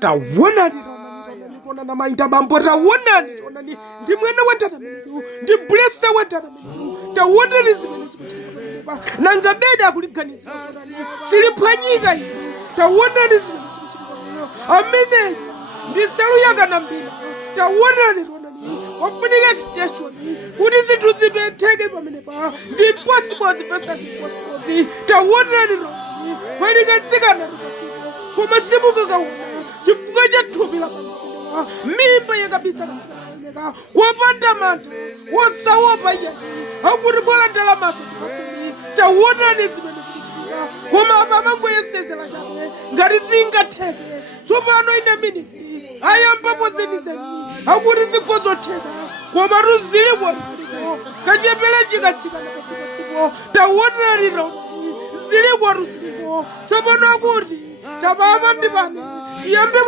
Tawonani rona na mainda mambo tawonani rona ni mwene wendana menu ndi blessa wendana menu tawonani zimene zimuchitika nanga beda kuliganiza siliphwanyika ino tawonani zimene zimuchitika amene ndi salu yakana mbira tawonani rona ni wafunika extension kuti zinthu zipetheke pamenepa ndi impossible zipesa impossible tawonani rona kwalikatsikana koma simukakaona chifukwa cha thupi la mimba yakabisa kanchika kwapanda mantha wosaopa iye akuti bwala ndalamazo ndipatseni tawonani zimene zichitika koma apa amangoyesezera chabe ngati zingatheke tsopano ine miniti ayambapo zenizeni akuti zigozotheka koma tuziliko kachepere chikatsikana pasipatsipo tawonani ziliko tsopano akuti tabama ndipani tiyambe